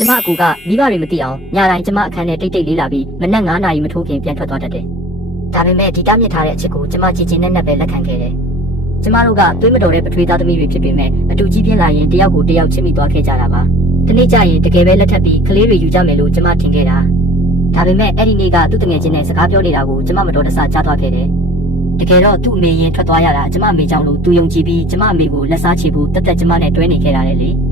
ကျမအကူကမိဘတွေမသိအောင်ညတိုင်းကျမအခန်းထဲတိတ်တိတ်လေးလာပြီးမနက်9 နာရီမထိုးခင်ပြန်ထွက်သွားတတ်တယ်။ဒါပေမဲ့ဒီတားမြစ်ထားတဲ့အချက်ကိုကျမကြည်ကျင်နဲ့ပဲလက်ခံခဲ့တယ်။ကျမတို့ကသွေးမတော်တဲ့ပထွေးသားသမီးတွေဖြစ်ပေမဲ့အတူကြီးပြင်းလာရင်တယောက်ကိုတယောက်ချစ်မိသွားခဲ့ကြတာပါ။ဒီနေ့ကျရင်တကယ်ပဲလက်ထပ်ပြီးကလေးတွေယူကြမယ်လို့ကျမထင်ခဲ့တာ။ဒါပေမဲ့အဲ့ဒီနေ့ကသူ့တငယ်ချင်းနဲ့စကားပြောနေတာကိုကျမမတော်တဆကြားသွားခဲ့တယ်။တကယ်တော့သူ့အမေရင်ထွက်သွားရတာကျမအမေကြောင့်လို့သူယုံကြည်ပြီးကျမအမေကိုလက်စားချေဖို့တက်တက်ကျမနဲ့တွဲနေခဲ့တာလေ။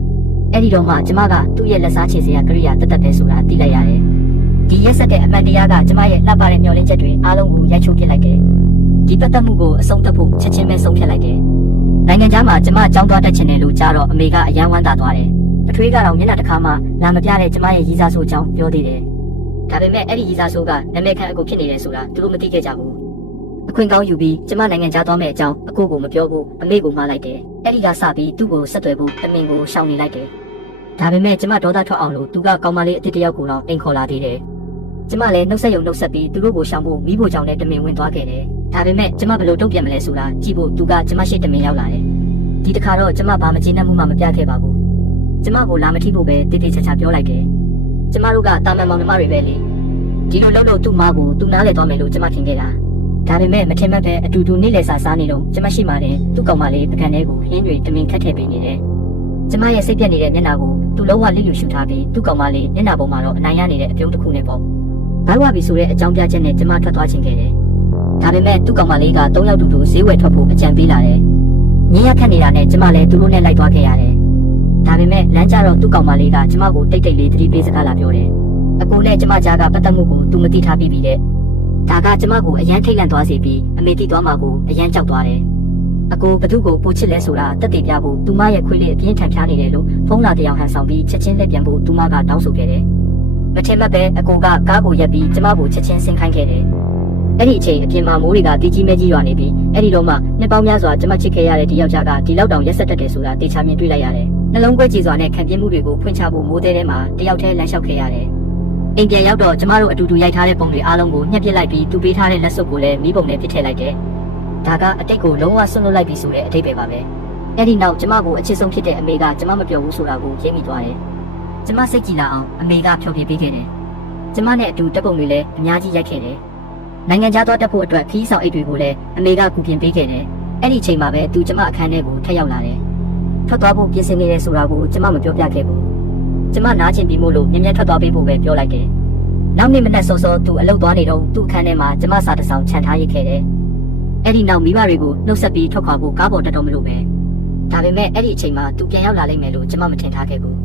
အဲ့ဒီတော့မှကျမကသူ့ရဲ့လက်စားချေစရာကိရိယာတက်တက်ပဲဆိုတာသိလိုက်ရတယ်။ဒီရက်ဆက်တဲ့အမှန်တရားကကျမရဲ့လှပတဲ့မျှော်လင့်ချက်တွေအားလုံးကိုရိုက်ချိုးပစ်လိုက်တယ်။ဒီပတ်သက်မှုကိုအဆုံးသတ်ဖို့ချက်ချင်းပဲဆုံးဖြတ်လိုက်တယ်။နိုင်ငံခြားမှာကျမအကြောင်းသွားတက်ချင်တယ်လို့ကြားတော့အမေကအယမ်းဝမ်းသာသွားတယ်။ပထွေးကတော့မျက်နှာတစ်ခါမှလာမပြတဲ့ကျမရဲ့ရည်စားဆိုးအကြောင်းပြောသေးတယ်။ဒါပေမဲ့အဲ့ဒီရည်စားဆိုးကနာမည်ခံအကိုဖြစ်နေတယ်ဆိုတာသူတို့မသိခဲ့ကြဘူး။အခွင့်ကောင်းယူပြီးကျမနိုင်ငံခြားသွားမယ့်အကြောင်းအကိုကိုမပြောဘူးအမေကိုမှားလိုက်တယ်။အဲ့ဒီကစပြီးသူ့ကိုဆက်သွယ်ဖို့တမင်ကိုရှောင်နေလိုက်တယ်။ဒါပေမဲ့ကျမဒေါသထွက်အောင်လို့သူကကောင်းမလေးအစ်တစ်ယောက်ကိုတော့အိမ်ခေါ်လာသေးတယ်။ကျမလည်းနှုတ်ဆက်ရုံနှုတ်ဆက်ပြီးသူတို့ကိုရှောင်ဖို့မိဖို့ကြောင့်လည်းတမင်ဝင်သွားခဲ့တယ်။ဒါပေမဲ့ကျမဘယ်လိုတုံ့ပြန်မလဲဆိုတာကြည့်ဖို့သူကကျမရှိတမင်ရောက်လာတယ်။ဒီတစ်ခါတော့ကျမဘာမကျေနပ်မှုမှမပြခဲ့ပါဘူး။ကျမကိုလာမထိဖို့ပဲတိတိကျကျပြောလိုက်တယ်။ကျမတို့ကတာမန်မောင်နှမတွေပဲလေ။ဒီလိုလုပ်လို့သူ့မားကိုသူနားလဲသွားမယ်လို့ကျမထင်ခဲ့တာ။ဒါပေမဲ့မထင်မှတ်ပဲအတူတူနေလေစားနေတော့ကျမရှိမှတဲ့သူ့ကောင်မလေးပကံထဲကိုဟင်းတွေတမင်ခတ်ထည့်ပေးနေတယ်။ကျမရဲ့စိတ်ပြက်နေတဲ့မျက်နှာကိုသူလုံးဝလစ်လျူရှုထားပြီးသူ့ကောင်မလေးမျက်နှာပေါ်မှာတော့အနိုင်ရနေတဲ့အပြုံးတစ်ခုနဲ့ပေါ့။ဘိုက်ဝါပြီဆိုတဲ့အကြောင်းပြချက်နဲ့ကျမထွက်သွားခြင်းခဲ့တယ်။ဒါပေမဲ့သူ့ကောင်မလေးက3ယောက်တူတူဈေးဝယ်ထွက်ဖို့အကြံပေးလာတယ်။ညင်ရခတ်နေတာနဲ့ကျမလည်းသူတို့နဲ့လိုက်သွားခဲ့ရတယ်။ဒါပေမဲ့လမ်းကြတော့သူ့ကောင်မလေးကကျမကိုတိတ်တိတ်လေးသတိပေးစကားလာပြောတယ်။အကိုနဲ့ကျမကြားကပတ်သက်မှုကိုသူမသိထားပြီးပြီတဲ့။ဒါကကျမကိုအရန်ထိတ်လန့်သွားစေပြီးအမေသိသွားမှကိုအရန်ကြောက်သွားတယ်။အကိုဘသူကိုပိုချစ်လဲဆိုတာတက်တည်ပြဖို့သူမရဲ့ခွေးလေးအပြင်းထန်ဖြားနေတယ်လို့ဖုန်းလာတယောက်ဟန်ဆောင်ပြီးချက်ချင်းလက်ပြန်ဖို့သူမကတောင်းဆိုခဲ့တယ်။မထင်မှတ်ပဲအကိုကကားကိုရက်ပြီးကျမကိုချက်ချင်းဆင်းခိုင်းခဲ့တယ်။အဲ့ဒီအချိန်အပြင်မှာမိုးတွေကတီးကြီးမဲကြီးရွာနေပြီးအဲ့ဒီတော့မှနှစ်ပေါင်းများစွာကျမချစ်ခဲ့ရတဲ့ဒီယောက်ျားကဒီလောက်တောင်ရက်ဆက်တက်တယ်ဆိုတာတေချာမြင်တွေ့လိုက်ရတယ်။နှလုံးကွဲကြည်စွာနဲ့ခံပြင်းမှုတွေကိုဖွင့်ချဖို့မိုးတဲထဲမှာတယောက်တည်းလမ်းလျှောက်ခဲ့ရတယ်။အိမ်ပြန်ရောက်တော့ကျမတို့အတူတူရိုက်ထားတဲ့ပုံတွေအားလုံးကိုညှက်ပစ်လိုက်ပြီးသူပေးထားတဲ့လက်စွပ်ကိုလည်းမိပုံနဲ့ပစ်ထည့်လိုက်တယ်။ဒါကအတိတ်ကိုလုံးဝဆွန့်လွတ်လိုက်ပြီဆိုတဲ့အဓိပ္ပာယ်ပါပဲ။အဲ့ဒီနောက်ကျမကိုအချစ်ဆုံးဖြစ်တဲ့အမေကကျမမပြောဘူးဆိုတာကိုရိပ်မိသွားတယ်။ကျမစိတ်ကြည်လာအောင်အမေကဖြောပြပေးခဲ့တယ်။ကျမနဲ့အတူတပ်ပုံတွေလည်းအများကြီးရိုက်ခဲ့တယ်။နိုင်ငံခြားသွားတက်ဖို့အတွက်ခီးဆောင်အိတ်တွေကိုလည်းအမေကကူပြင်ပေးခဲ့တယ်။အဲ့ဒီအချိန်မှာပဲသူကျမအခန်းထဲကိုထပ်ရောက်လာတယ်။ထွက်သွားဖို့ပြင်ဆင်နေတယ်ဆိုတာကိုကျမမပြောပြခဲ့ဘူး။ကျမနားချင်ပြီးမို့လို့မြင်မြန်ထွက်သွားပေးဖို့ပဲပြောလိုက်တယ်။နောက်နေ့မနက်စောစောသူအလုပ်သွားနေတော့သူ့အခန်းထဲမှာကျမစာတစ်စောင်ခြံထားရစ်ခဲ့တယ်။အဲ့ဒီနောက်မိဘတွေကိုနှုတ်ဆက်ပြီးထွက်ခွာဖို့ကားပေါ်တက်တော့မလို့ပဲ။ဒါပေမဲ့အဲ့ဒီအချိန်မှာသူပြန်ရောက်လာလိမ့်မယ်လို့ကျမမထင်ထားခဲ့ဘူး